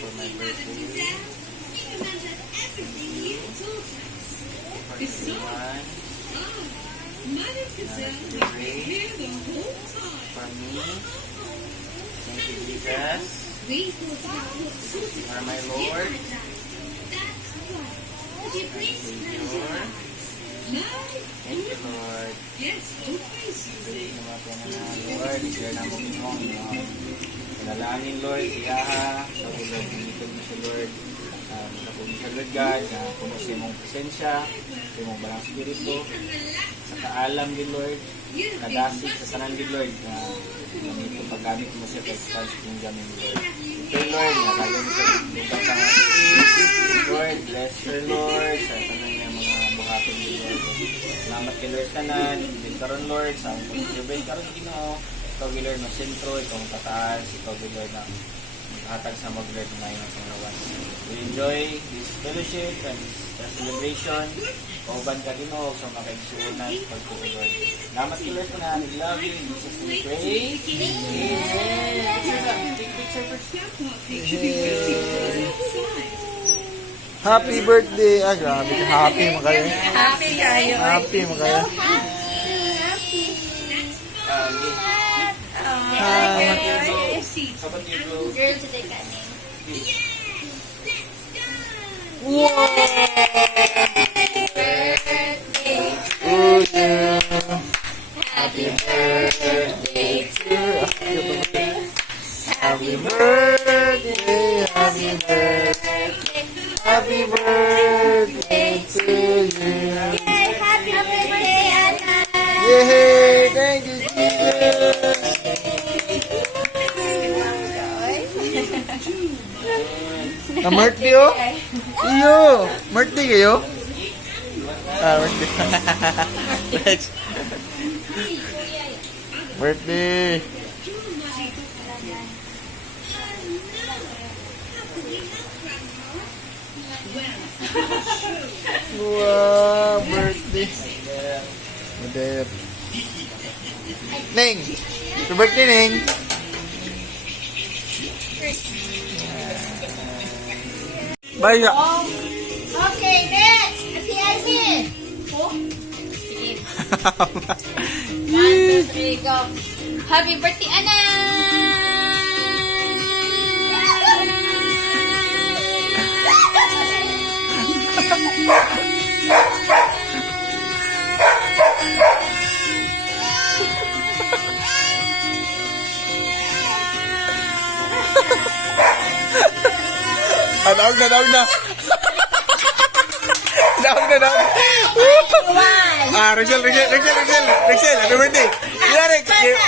For my birthday. Everyone. For me. Thank you, Jesus. For my Lord. Savior. Thank you, Lord. Balik naman na Lord. Share na mo mong panalangin, Lord. Siyaha. Sabi, Lord, dito mo siya, Lord. Nakapagod siya, Lord God. Puno siya mong presensya. Siya mong balang spirito. Sa kaalam, Lord. Kadasig sa tanan, Lord. Ganito paggamit mo siya kay Christ yung gamin, Lord. Okay, Lord. Nakalo mo siya. Lugang ka nga. Lord, bless her, Lord. Sa tanan niya mga buhatin, Lord. Salamat kay Lord kanan. Din karon, Lord. Sa among pag-ibay karon, Ginoo. Ikaw, Lord, na sentro. Ikaw ang tataas. Ikaw, Lord, na hatag sa mag-Lord na yung panglawan. We enjoy this fellowship and this celebration. Kauban ka, Ginoo, sa makaigsuunan sa pagpupulod. Salamat kay Lord na. We love you. In Jesus' name we pray. Amen. Take picture first. Happy birthday! Ah, grabe ka. Happy mo kayo. Happy kayo. Happy mo kayo. Sabat dito. Girl today kami. Wow! Happy birthday to Happy birthday! Happy birthday! Happy birthday to you! Yay! Happy birthday, Anna! Yay! Thank you, Jesus! Na-birthday oh? Iyo! Birthday kayo? Ah, birthday. Birthday! Wow! Birthday! Mother! Ning! Happy birthday, Ning! Bye! Okay, next! Happy Alvin! Oh? Sige. 1, 2, 3, go! Happy birthday, Anna! Daog na, daog na. Daog na, daog. Ah, Rachel, happy birthday.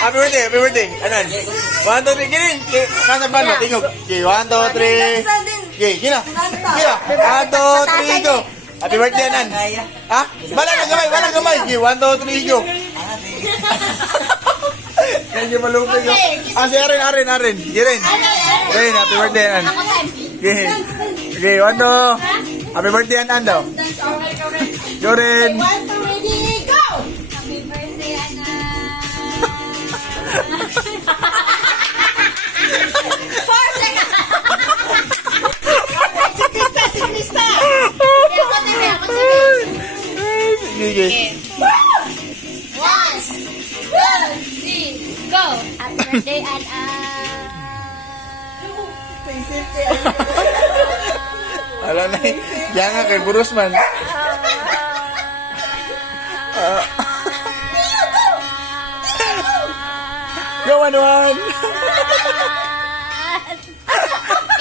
Happy birthday. Anan? 1, 2, 3, gini. Nasa ba na? Tingog. Okay, 1, 2, 3. Okay, gina. 1, 2, 3, go. Happy birthday, Anan. Ha? Balang gamay. Okay, 1, 2, 3, go. Medyo malupig. Ah, si Aren. Girin. Girin, happy birthday, Anan. Okay, 1, 2. Happy birthday, Anan daw. Jorin. 1, 2, ready, go! Happy birthday, Anna! 4 seconds! Si Krista! Ako TV. Sige. 1, 2, 3, go! Happy birthday, Anna! Alam na eh. Diyan nga kay Burusman. Go, 1, 1.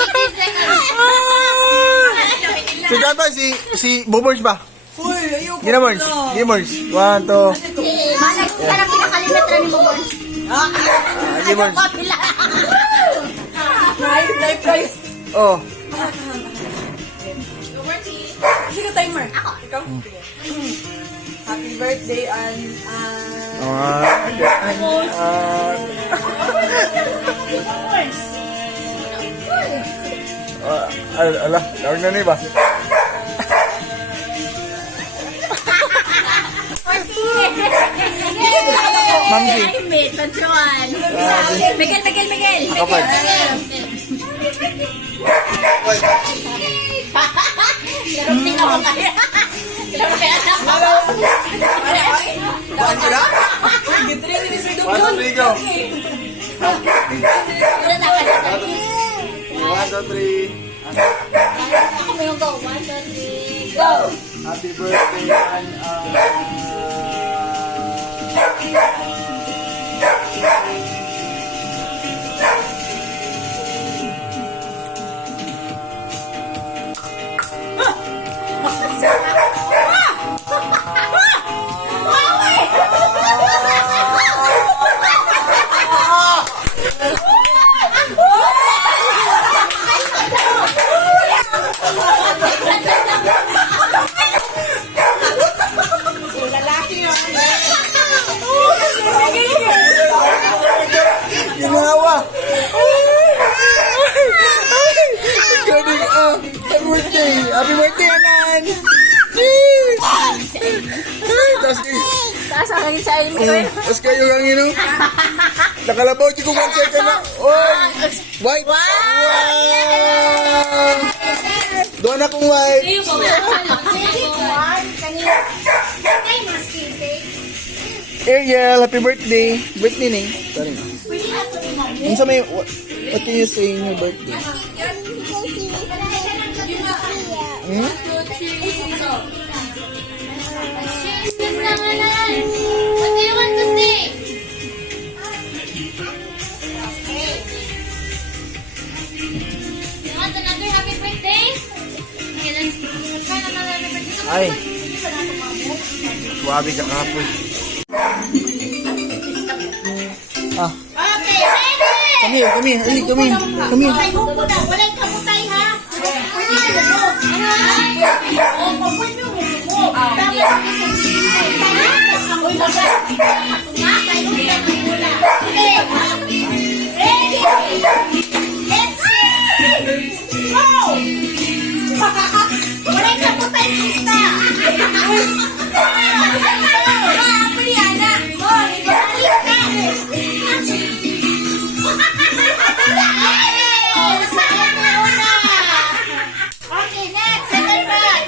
15 seconds! Si Dad ba? Si Bobors ba? Uy, ayoko Gina Borns. 1, 2. Manag, parang pinakalimetra ni mo, Borns. Gina Borns. Price. Oh. Sino timer? Ako. Ikaw? Happy birthday, Ala, tawag na ni ba? Ma'am G. Ay, mate. Patron. Miguel. Kapag. Laro din ako kaya. Laro kaya ako. Saan ka na? Gitri ni si Dugdon. 1, 2, 3, go. Wala na ka na. 1, 2, 3. Ako mo yung go. 1, 2, 3, go! Happy birthday, man. Ginawa! Galing, happy birthday! Happy birthday, Anan! Taas ang hangin sa akin. Tapos kayo ang ino. Nakalabaw, di ko 1 second na. Oy! White! Wow! Doon akong white. Ariel, happy birthday. Birthday ni. Sorry. Unsa may, what can you say in your birthday? Hmm? What do you want to say? You want another happy birthday? Okay, let's try another happy birthday. Ay. Wabi ka kapoy. Ah, Okay, ready? come here. Early, come here. Walay mo muna. Walay kamutay, ha? Oh, papuin mo mo. Dapat isang sino. Uy, maganda. Nga, kayo na muna. Okay. Ready? Let's go! Walay kamutay, Krista. Brianna. Oh, ibalik ka. Okay, next. Second round.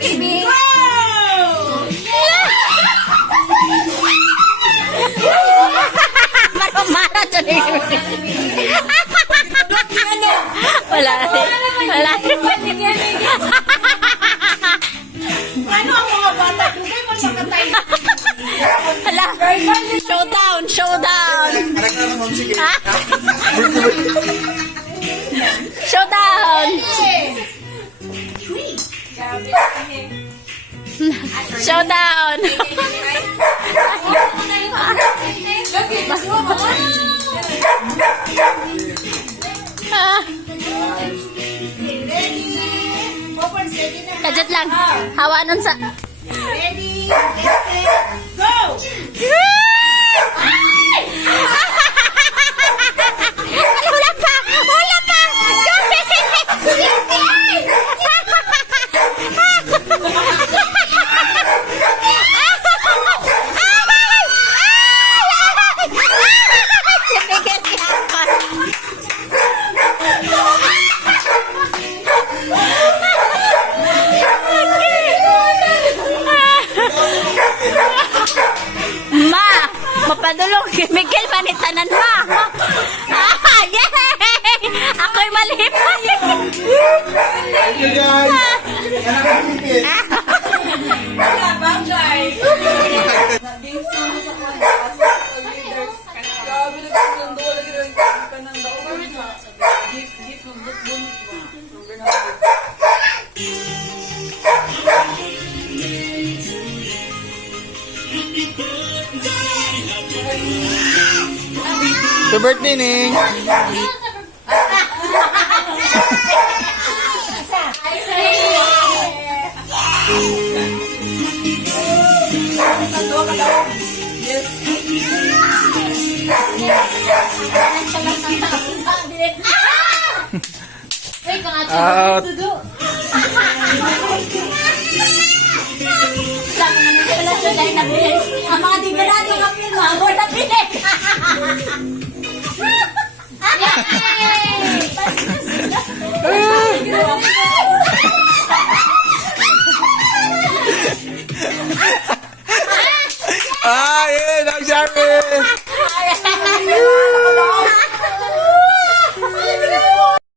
Baby. Marumara to ni. Wala. Ano ang mga bata? Hindi mo makatay. Hala. Showdown. Anak na naman, sige. Ha? Showdown. Showdown. Kajat lang. Hawanon sa... Ready, go! Wala pa! Ma, mapadulong kay Miguel manitanan ma. Yay! Ako'y malipay. Thank you, guys. Anak na pipit. Games naman sa class. Leaders. Grabe na ang duwa lagi rin ka ng daon sa gift ng Dugdon. Happy birthday, Ning. Wait, kung ato Out. to do. Ah, yun! Ang sabi!